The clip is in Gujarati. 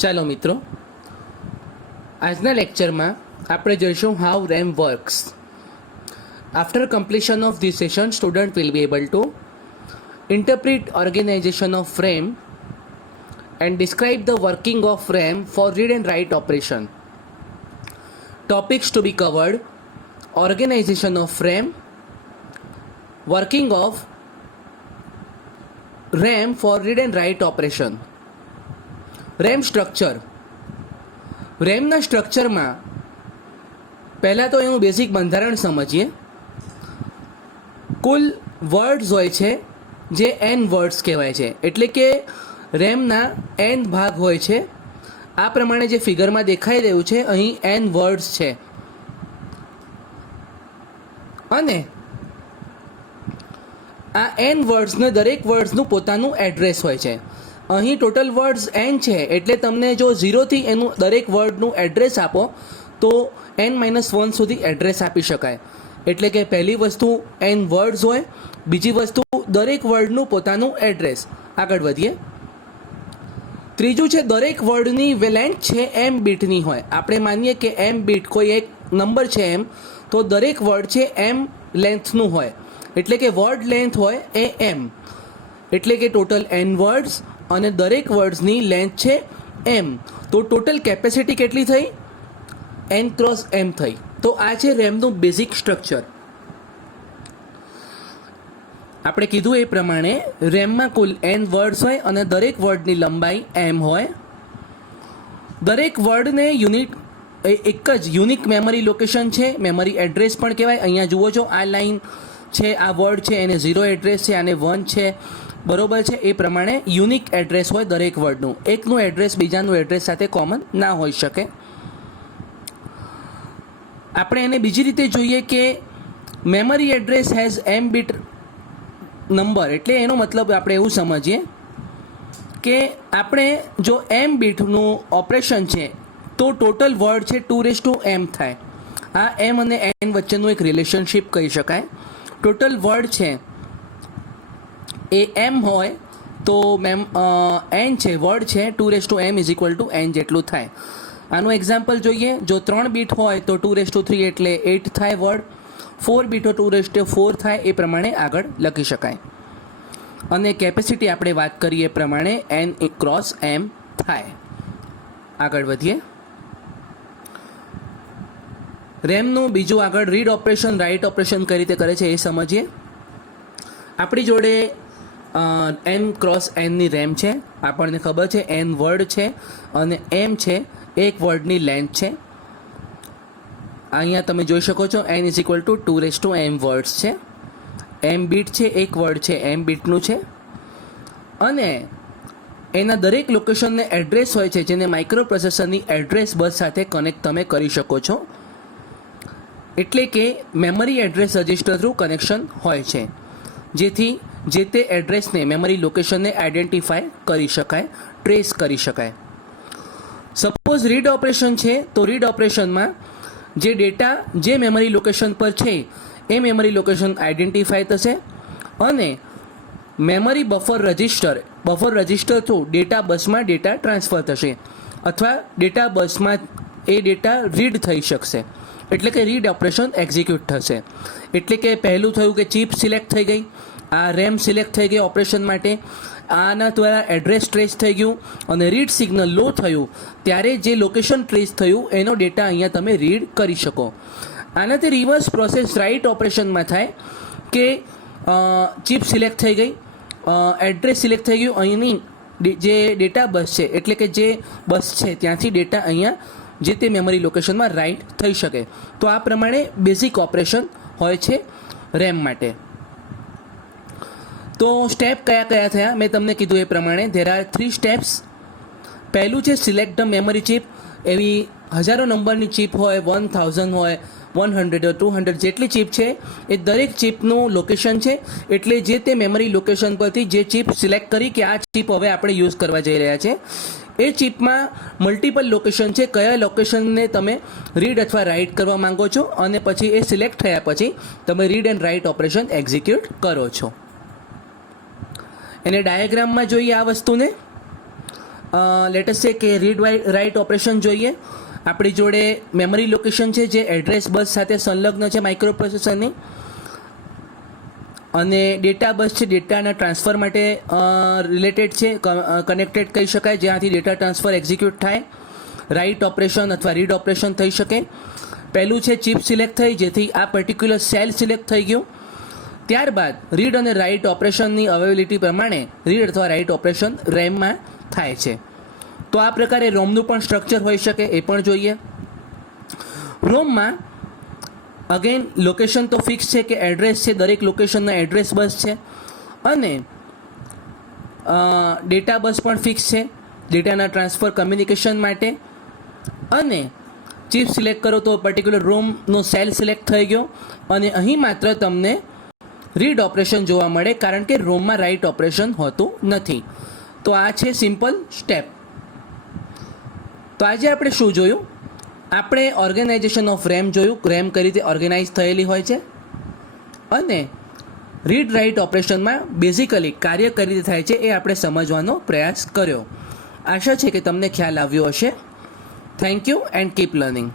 ચાલો મિત્રો, આજના લેક્ચરમાં આપણે જોઈશું how RAM works. After completion of this session, student will be able to interpret organization of RAM and describe the working of RAM for read and write operation. Topics to be covered: organization of RAM, working of RAM for read and write operation. RAM structure. રેમના સ્ટ્રક્ચરમાં પહેલાં તો એનું બેઝિક બંધારણ સમજીએ. કુલ વર્ડ્સ હોય છે જે એન વર્ડ્સ કહેવાય છે, એટલે કે રેમના એન ભાગ હોય છે. આ પ્રમાણે જે ફિગરમાં દેખાઈ રહ્યું છે અહીં એન વર્ડ્સ છે અને આ એન વર્ડ્સને દરેક વર્ડ્સનું પોતાનું એડ્રેસ હોય છે. અહીં ટોટલ વર્ડ્સ એન છે એટલે તમને જો 0થી એનું દરેક વર્ડનું એડ્રેસ આપો તો n-1 સુધી એડ્રેસ આપી શકાય. એટલે કે પહેલી વસ્તુ એન વર્ડ્સ હોય, બીજી વસ્તુ દરેક વર્ડનું પોતાનું એડ્રેસ. આગળ વધીએ. ત્રીજું છે દરેક વર્ડની લેન્થ છે એમ બીટની હોય. આપણે માનીએ કે એમ બીટ કોઈ એક નંબર છે એમ, તો દરેક વર્ડ છે એમ લેન્થનું હોય, એટલે કે વર્ડ લેન્થ હોય એ એમ. એટલે કે ટોટલ એન વર્ડ્સ અને દરેક વર્ડ્સની લેન્થ છે એમ. તો ટોટલ કેપેસિટી કેટલી થઈ? n×m થઈ. તો આ છે રેમનું બેઝિક સ્ટ્રક્ચર. આપણે કીધું એ પ્રમાણે રેમમાં કુલ n વર્ડ્સ હોય અને દરેક વર્ડની લંબાઈ m હોય. દરેક વર્ડને એક જ યુનિક મેમરી લોકેશન છે, મેમરી એડ્રેસ પણ કહેવાય. અહીંયા જુઓ છો, આ લાઈન છે, આ વર્ડ છે એને 0 એડ્રેસ છે, આને 1 છે, બરોબર છે. એ પ્રમાણે યુનિક એડ્રેસ હોય દરેક વર્ડનું. એકનું એડ્રેસ બીજાનું એડ્રેસ સાથે કોમન ના હોઈ શકે. આપણે એને બીજી રીતે જોઈએ કે memory address has M bit number. એટલે એનો મતલબ આપણે એવું સમજીએ કે આપણે જો એમ બીટનું ઓપરેશન છે તો ટોટલ વર્ડ છે 2m થાય. આ એમ અને એન વચ્ચેનું એક રિલેશનશિપ કહી શકાય. ટોટલ વર્ડ છે એ એમ હોય તો એન છે, વર્ડ છે 2m = n જેટલું થાય. આનું એક્ઝામ્પલ જોઈએ. જો 3 બીટ હોય તો 2/3 એટલે 8 થાય વર્ડ. 4 બીટ હોય 2/4 થાય. એ પ્રમાણે આગળ લખી શકાય. અને કેપેસિટી આપણે વાત કરીએ એ પ્રમાણે n×m થાય. આગળ વધીએ. રેમનું બીજું આગળ રીડ ઓપરેશન, રાઇટ ઓપરેશન કઈ રીતે કરે છે એ સમજીએ. આપણી જોડે n×nની રેમ છે. આપણને ખબર છે n વર્ડ છે અને m છે એક વર્ડની લેન્થ છે. અહીંયા તમે જોઈ શકો છો n = 2m વર્ડ્સ છે. m બીટ છે, એક વર્ડ છે m બીટનું છે અને એના દરેક લોકેશનને એડ્રેસ હોય છે જેને માઇક્રો પ્રોસેસરની એડ્રેસ બસ સાથે કનેક્ટ તમે કરી શકો છો. એટલે કે memory address register through connection હોય છે, જેથી જે તે એડ્રેસને, મેમરી લોકેશનને આઈડેન્ટિફાય કરી શકાય, ટ્રેસ કરી શકાય. સપોઝ રીડ ઓપરેશન છે તો રીડ ઓપરેશનમાં જે ડેટા જે મેમરી લોકેશન પર છે એ મેમરી લોકેશન આઈડેન્ટિફાય થશે અને memory buffer register through data બસમાં ડેટા ટ્રાન્સફર થશે અથવા ડેટા બસમાં એ ડેટા રીડ થઈ શકશે. એટલે કે રીડ ઓપરેશન એક્ઝિક્યુટ થશે. એટલે કે પહેલું થયું કે ચિપ સિલેક્ટ થઈ ગઈ, આ રેમ સિલેક્ટ થઈ ગઈ ઓપરેશન માટે, આના દ્વારા એડ્રેસ ટ્રેસ થઈ ગયું અને રીડ સિગ્નલ લો થયું ત્યારે જે લોકેશન ટ્રેસ થયું એનો ડેટા અહીંયા તમે રીડ કરી શકો. આનાથી રિવર્સ પ્રોસેસ રાઇટ ઓપરેશનમાં થાય કે ચિપ સિલેક્ટ થઈ ગઈ, એડ્રેસ સિલેક્ટ થઈ ગયું, અહીંની જે ડેટા બસ છે એટલે કે જે બસ છે ત્યાંથી ડેટા અહીંયા જે તે મેમરી લોકેશનમાં રાઇટ થઈ શકે. તો આ પ્રમાણે બેઝિક ઓપરેશન હોય છે રેમ માટે. તો સ્ટેપ કયા કયા થયા મેં તમને કીધું એ પ્રમાણે. There are 3 steps. પહેલું છે સિલેક્ટ ધ મેમરી ચિપ. એવી હજારો નંબરની ચિપ હોય, 1000 હોય, 100 or 200 જેટલી ચિપ છે એ દરેક ચિપનું લોકેશન છે. એટલે જે તે મેમરી લોકેશન પરથી જે ચિપ સિલેક્ટ કરી કે આ ચિપ હવે આપણે યુઝ કરવા જઈ રહ્યા છે, એ ચિપમાં મલ્ટિપલ લોકેશન છે. કયા લોકેશનને તમે રીડ અથવા રાઇટ કરવા માંગો છો અને પછી એ સિલેક્ટ થયા પછી તમે read and write operation execute કરો છો. એને ડાયાગ્રામમાં જોઈએ આ વસ્તુને. લેટેસ્ટ છે કે રીડ રાઇટ ઓપરેશન જોઈએ. આપણી જોડે મેમરી લોકેશન છે જે એડ્રેસ બસ સાથે સંલગ્ન છે માઇક્રો પ્રોસેસરની, અને ડેટા બસ છે ડેટાના ટ્રાન્સફર માટે રિલેટેડ છે, કનેક્ટેડ કહી શકાય, જ્યાંથી ડેટા ટ્રાન્સફર એક્ઝિક્યુટ થાય. રાઇટ ઓપરેશન અથવા રીડ ઓપરેશન થઈ શકે. પહેલું છે ચિપ સિલેક્ટ થઈ, જેથી આ પર્ટિક્યુલર સેલ સિલેક્ટ થઈ ગયું. ત્યારબાદ રીડ અને રાઇટ ઓપરેશનની અવેલેબિલિટી પ્રમાણે રીડ અથવા રાઇટ ઓપરેશન રેમમાં થાય છે. તો આ પ્રકારે રોમનું પણ સ્ટ્રક્ચર હોઈ શકે, એ પણ જોઈએ. રોમમાં અગેન લોકેશન તો ફિક્સ છે કે એડ્રેસ છે, દરેક લોકેશનના એડ્રેસ બસ છે, અને ડેટા બસ પણ ફિક્સ છે ડેટાના ટ્રાન્સફર કમ્યુનિકેશન માટે. અને ચિપ સિલેક્ટ કરો તો પર્ટિક્યુલર રોમનો સેલ સિલેક્ટ થઈ ગયો, અને અહીં માત્ર તમને રીડ ઓપરેશન જોવા મળે, કારણ કે રોમમાં રાઇટ ઓપરેશન હોતું નથી. તો આ છે સિમ્પલ સ્ટેપ. તો આજે આપણે શું જોયું? આપણે ઓર્ગેનાઇઝેશન ઓફ રેમ જોયું, રેમ કઈ રીતે ઓર્ગેનાઇઝ થયેલી હોય છે, અને રીડ રાઇટ ઓપરેશનમાં બેઝિકલી કાર્ય કઈ રીતે થાય છે એ આપણે સમજવાનો પ્રયાસ કર્યો. આશા છે કે તમને ખ્યાલ આવ્યો હશે. Thank you and keep learning.